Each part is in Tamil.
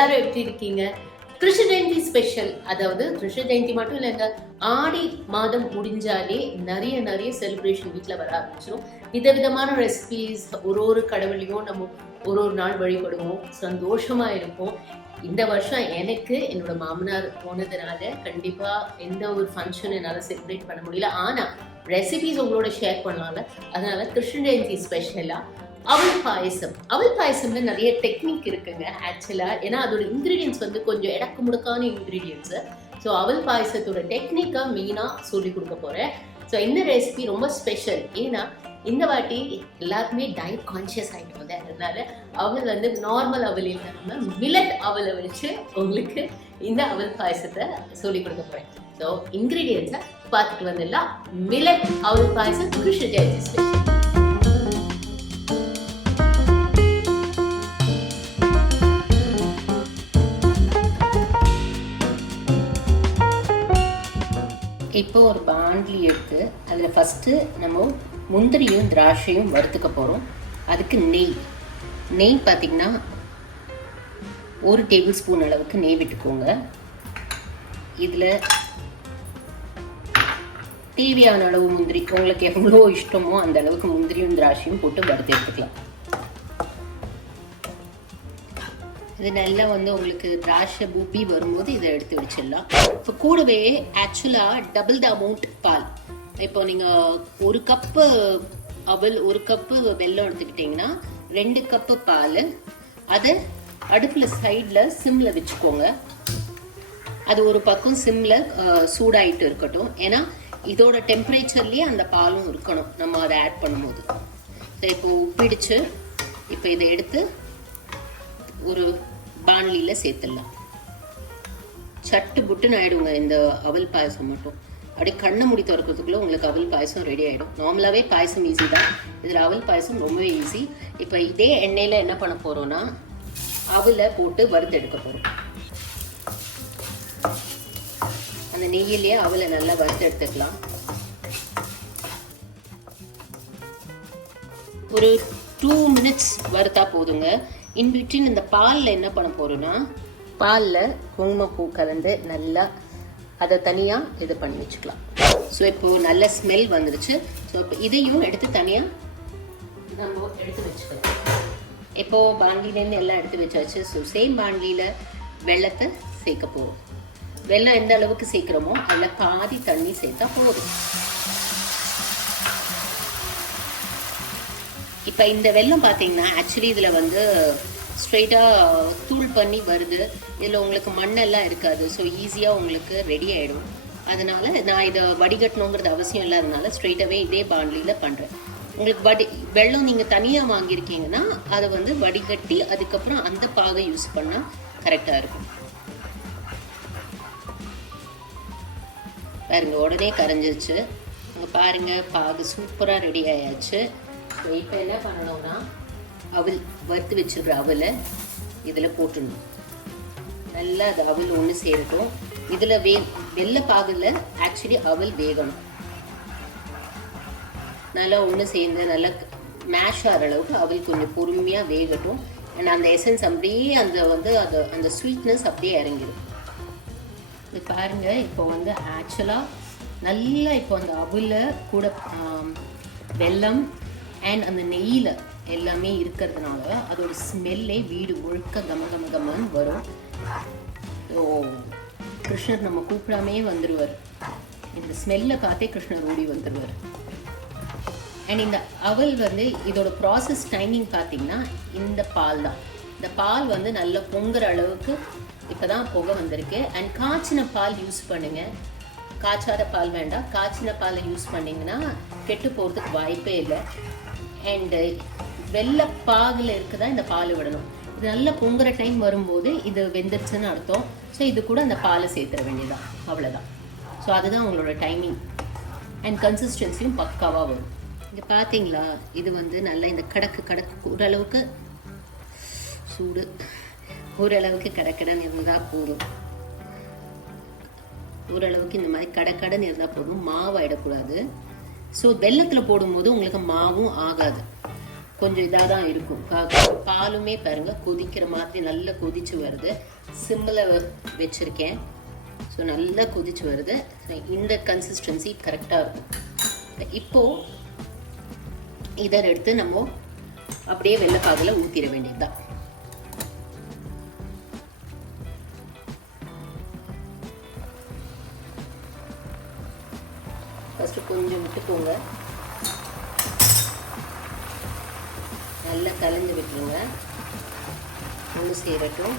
எல்லாரும் எப்படி இருக்கீங்க? கிருஷ்ண ஜெயந்தி ஸ்பெஷல், அதாவது கிருஷ்ண ஜெயந்தி மட்டும் இல்லைங்க, ஆடி மாதம் முடிஞ்சாலே நிறைய செலிப்ரேஷன் வீட்டில் வர ஆரம்பிச்சிடும். விதவிதமான ரெசிபிஸ், ஒரு கடவுளையும் நம்ம ஒரு நாள் வழிபடுவோம், சந்தோஷமா இருப்போம். இந்த வருஷம் எனக்கு என்னோட மாமனார் போனதுனால கண்டிப்பா எந்த ஒரு ஃபங்க்ஷன் என்னால் செலிப்ரேட் பண்ண முடியல. ஆனா ரெசிபிஸ் உங்களோட ஷேர் பண்ணலாம்ல, அதனால கிருஷ்ண ஜெயந்தி ஸ்பெஷலா அவல் பாயசம்ல நிறைய டெக்னிக் இருக்குங்க ஆக்சுவலா. ஏன்னா அதோட இன்கிரீடியன்ஸ் வந்து கொஞ்சம் இடக்கு முடுக்கான இன்கிரீடியன்ஸ். ஸோ அவல் பாயசத்தோட டெக்னிக்கா மெயினா சொல்லி கொடுக்க போறேன். ஸோ இந்த ரெசிபி ரொம்ப ஸ்பெஷல். ஏன்னா இந்த வாட்டி எல்லாருமே டயட் கான்சியஸ் ஆகிட்டோம். அதனால அவல் வந்து நார்மல் அவல் இல்லாம மில்லட் அவலை வச்சு உங்களுக்கு இந்த அவல் பாயசத்தை சொல்லி கொடுக்க போறேன். ஸோ இன்கிரீடியன்ஸை பார்த்துட்டு வந்துடலாம். மில்லட் அவல் பாயசம் கிருஷ்ண ஜெயந்தி ஸ்பெஷல். இப்போ ஒரு பாண்ட்லி எடுத்து அதில் ஃபஸ்ட்டு நம்ம முந்திரியும் திராட்சையும் வறுத்துக்க போகிறோம். அதுக்கு நெய் பார்த்திங்கன்னா 1 டேபிள் ஸ்பூன் அளவுக்கு நெய் விட்டுக்கோங்க. இதில் தேவையான அளவு முந்திரி, உங்களுக்கு எவ்வளோ இஷ்டமோ அந்த அளவுக்கு முந்திரியும் திராட்சையும் போட்டு வறுத்து எடுத்துக்கலாம். இது நல்லா வந்து உங்களுக்கு திராட்சை பூப்பி வரும்போது இதை எடுத்து வச்சிடலாம். இப்போ கூடவே ஆக்சுவலாக டபுள் த அமௌண்ட் பால். இப்போ நீங்கள் 1 கப்பு அவல் 1 கப்பு வெல்லம் எடுத்துக்கிட்டிங்கன்னா 2 கப்பு பால். அதை அடுப்பில் சைடில் சிம்மில் வச்சுக்கோங்க. அது ஒரு பக்கம் சிம்மில் சூடாயிட்டு இருக்கட்டும். ஏன்னா இதோட டெம்பரேச்சர்லேயே அந்த பாலும் இருக்கணும் நம்ம அதை ஆட் பண்ணும்போது. இப்போ உப்பிடிச்சு இப்போ இதை எடுத்து ஒரு பாண்லியில் சேர்த்துடலாம். சட்டு புட்டுன்னு ஆயிடுங்க இந்த அவல் பாயசம் மட்டும். அப்படியே கண்ணை மூடி திறக்கிறதுக்குள்ள உங்களுக்கு அவல் பாயசம் ரெடி ஆகிடும். நார்மலாகவே பாயசம் ஈஸி தான், இதில் அவல் பாயசம் ரொம்பவே ஈஸி. இப்போ இதே எண்ணெயில் என்ன பண்ண போகிறோன்னா அவலை போட்டு வறுத்து எடுக்க போகிறோம். அந்த நெய்யிலேயே அவலை நல்லா வறுத்து எடுத்துக்கலாம். ஒரு 2 மினிட்ஸ் வறுத்தா போதுங்க. இன்பிட்வீன் இந்த பாலில் என்ன பண்ண போகிறோன்னா பாலில் குங்குமப்பூ கலந்து நல்லா அதை தனியாக இது பண்ணி வச்சுக்கலாம். ஸோ இப்போது நல்ல ஸ்மெல் வந்துருச்சு. ஸோ இப்போ இதையும் எடுத்து தனியாக நம்ம எடுத்து வச்சுக்கலாம். இப்போது பாண்டிலேருந்து எல்லாம் எடுத்து வச்சாச்சு. ஸோ சேம் பாண்டியில் வெள்ளத்தை சேர்க்க போகிறோம். வெள்ளம் எந்த அளவுக்கு சேர்க்குறோமோ அதில் பாதி தண்ணி சேர்த்தா போதும். இப்போ இந்த வெல்லம் பார்த்தீங்கன்னா ஆக்சுவலி இதில் வந்து ஸ்ட்ரெயிட்டாக தூள் பண்ணி வருது. இதில் உங்களுக்கு மண்ணெல்லாம் இருக்காது. ஸோ ஈஸியாக உங்களுக்கு ரெடி ஆகிடும். அதனால் நான் இதை வடிகட்டணுங்கிறது அவசியம் இல்லாதனால ஸ்ட்ரெயிட்டாகவே இதே பாண்ட்லியில் பண்ணுறேன். உங்களுக்கு வெல்லம் நீங்கள் தனியாக வாங்கியிருக்கீங்கன்னா அதை வந்து வடிகட்டி அதுக்கப்புறம் அந்த பாகை யூஸ் பண்ணால் கரெக்டாக இருக்கும். பாருங்க உடனே கரைஞ்சிருச்சு. பாருங்கள் பாகு சூப்பராக ரெடி ஆயாச்சு. இப்போ என்ன பண்ணணும்னா அவல் வறுத்து வச்சுருக்கிற அவலை இதில் போட்டுடணும். நல்லா அது அவல் ஒன்று சேரட்டும். இதில் வெள்ளை பாகில் ஆக்சுவலி அவல் வேகணும். நல்லா ஒன்று சேர்ந்து நல்லா மேஷ் ஆகிற அளவுக்கு அவல் கொஞ்சம் பொறுமையாக வேகட்டும். அண்ட் அந்த எசன்ஸ் அப்படியே அந்த ஸ்வீட்னஸ் அப்படியே இறங்கிடும். இது பாருங்கள் இப்போ வந்து ஆக்சுவலாக நல்லா இப்போ அந்த அவலை கூட வெல்லம் அண்ட் அந்த நெய்யில் எல்லாமே இருக்கிறதுனால அதோட ஸ்மெல்லே வீடு முழுக்க கமன்னு வரும். ஸோ கிருஷ்ணர் நம்ம கூப்பிடாமே வந்துடுவார். இந்த ஸ்மெல்லை பார்த்தே கிருஷ்ணர் ஓடி வந்துடுவார். அண்ட் இந்த அவல் வந்து இதோட ப்ராசஸ் டைமிங் பார்த்தீங்கன்னா இந்த பால் தான். இந்த பால் வந்து நல்லா பொங்குற அளவுக்கு இப்போ தான் புகை வந்திருக்கு. அண்ட் காய்ச்சின பால் யூஸ் பண்ணுங்கள். காய்ச்சாத பால் வேண்டாம். காய்ச்சின பாலை யூஸ் பண்ணிங்கன்னா கெட்டு போகிறதுக்கு வாய்ப்பே இல்லை. அண்டு வெள்ளை பாகில் இருக்குதான் இந்த பால் விடணும். இது நல்லா பொங்குற டைம் வரும்போது இது வெந்துருச்சுன்னு அர்த்தம். ஸோ இது கூட அந்த பாலை சேர்த்துற வேண்டியதான், அவ்வளோதான். ஸோ அதுதான் உங்களோட டைமிங். அண்ட் கன்சிஸ்டன்சியும் பக்காவாக வரும். இங்கே பார்த்தீங்களா, இது வந்து நல்லா இந்த கடக்கு ஓரளவுக்கு சூடு, ஓரளவுக்கு கடக்கடன்னு இருந்தால் போதும். ஓரளவுக்கு இந்த மாதிரி கடக்கடன்னு இருந்தால் போதும், மாவு ஆகிடக்கூடாது. ஸோ வெள்ளத்தில் போடும்போது உங்களுக்கு மாவும் ஆகாது. கொஞ்சம் இதாக தான் இருக்கும். பாலுமே பாருங்க கொதிக்கிற மாதிரி நல்லா கொதிச்சு வருது. சிம்மில் வச்சுருக்கேன். ஸோ நல்லா கொதிச்சு வருது. இந்த கன்சிஸ்டன்சி கரெக்டாக இருக்கும். இப்போது இதை எடுத்து நம்ம அப்படியே வெள்ளைப்பாகில் ஊற்றிட வேண்டியதுதான். ஃபஸ்ட்டு கொஞ்சம் விட்டுக்கோங்க, நல்லா கலந்து விட்டுருங்க. ஒன்று சேரட்டும்.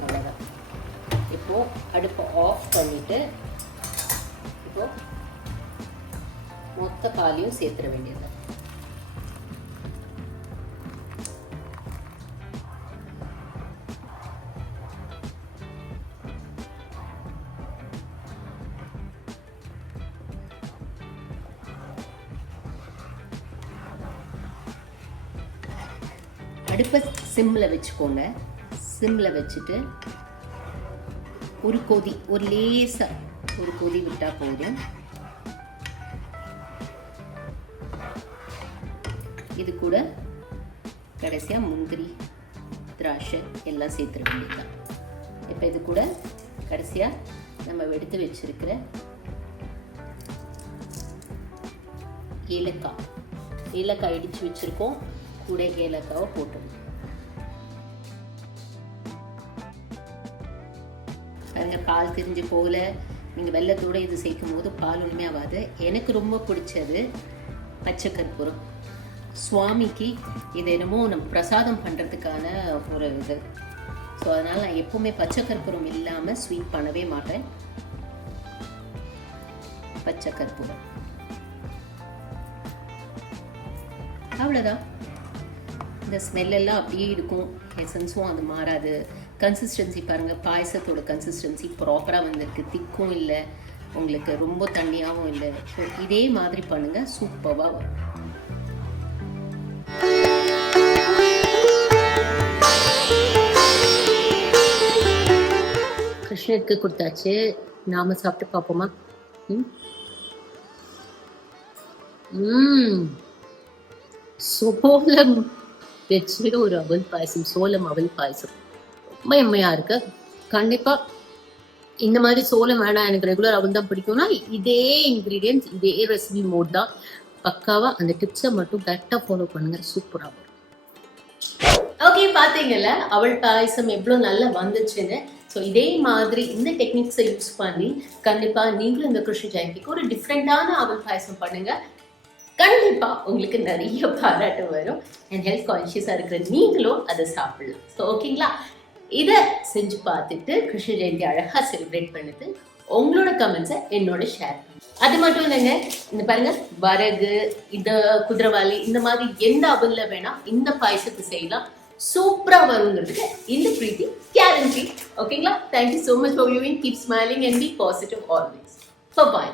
அவ்வளோதான். இப்போது அடுப்பை ஆஃப் பண்ணிவிட்டு இப்போது மொத்த பாலையும் சேர்த்துட வேண்டியது. அடுப்பை சிம்மில் வச்சுக்கோங்க. சிம்மில் வச்சுட்டு ஒரு லேசாக ஒரு கொதி விட்டால் போதும். இது கூட கடைசியாக முந்திரி திராட்சை எல்லாம் சேர்த்துட வேண்டியதுதான். இப்போ இது கூட கடைசியாக நம்ம எடுத்து வச்சிருக்கிற ஏலக்காய் இடித்து வச்சுருக்கோம். கூட ஏலக்காவை போட்டு பாருங்க, பால் திரிஞ்சு போகல. நீங்கள் வெள்ளத்தோடு இது சேர்க்கும் போது பால் ஒன்றுமே ஆகாது. எனக்கு ரொம்ப பிடிச்சது பச்சை கற்பூரம். சுவாமிக்கு இது என்னமோ நம்ம பிரசாதம் பண்ணுறதுக்கான ஒரு இது. ஸோ அதனால் நான் எப்போவுமே பச்சை கற்பூரம் இல்லாமல் ஸ்வீட் பண்ணவே மாட்டேன். பச்சை கற்பூரம் அவ்வளோதான். இந்த ஸ்மெல்லெல்லாம் அப்படியே இருக்கும். எசன்ஸும் அது மாறாது. கன்சிஸ்டன்சி பாருங்கள், பாயசத்தோட கன்சிஸ்டன்சி ப்ராப்பராக வந்திருக்கு. திக்கும் இல்லை, உங்களுக்கு ரொம்ப தண்ணியாகவும் இல்லை. ஸோ இதே மாதிரி பண்ணுங்கள், சூப்பராக வரும். கிருஷ்ணருக்கு கொடுத்தாச்சு, நாம சாப்பிட்டு பார்ப்போமா? சோளம் வச்சு ஒரு அவல் பாயசம், சோளம் அவல் பாயசம் ரொம்ப எம்மையாக இருக்கு. கண்டிப்பாக இந்த மாதிரி சோளம் வேணாம், எனக்கு ரெகுலர் அவல் தான் பிடிக்கும்னா இதே இன்க்ரீடியன்ட்ஸ், இதே ரெசிபி மோட் தான். பக்காவாக அந்த டிப்ஸை மட்டும் கரெக்டாக ஃபாலோ பண்ணுங்கள், சூப்பராக வரும். ஓகே, பார்த்தீங்கல்ல அவல் பாயசம் எவ்வளோ நல்லா வந்துச்சுன்னு. ஸோ இதே மாதிரி இந்த டெக்னிக்ஸை யூஸ் பண்ணி கண்டிப்பாக நீங்களும் இந்த கிருஷ்ண ஜெயந்திக்கு ஒரு டிஃப்ரெண்ட்டான அவல் பாயசம் பண்ணுங்கள். கண்டிப்பாக உங்களுக்கு நிறைய பாராட்டு வரும். அண்ட் ஹெல்த் கான்ஷியஸாக இருக்கிற நீங்களும் அதை சாப்பிடலாம். ஸோ ஓகேங்களா, இதை செஞ்சு பார்த்துட்டு கிருஷ்ண ஜெயந்தி அழகாக செலிப்ரேட் பண்ணுது உங்களோட கமெண்ட்ஸை என்னோட ஷேர் பண்ணுங்க. அது மட்டும் இல்லைங்க, இந்த பாருங்க, வரகு, இந்த குதிரைவாலி, இந்த மாதிரி எந்த அவல்ல வேணா இந்த பாயசத்தை செய்யலாம். சூப்பராக வருங்கிறதுக்கு இந்த பிரீத்தி கேரண்டி. ஓகேங்களா, thank you so much for viewing. Keep smiling and be positive always. Bye.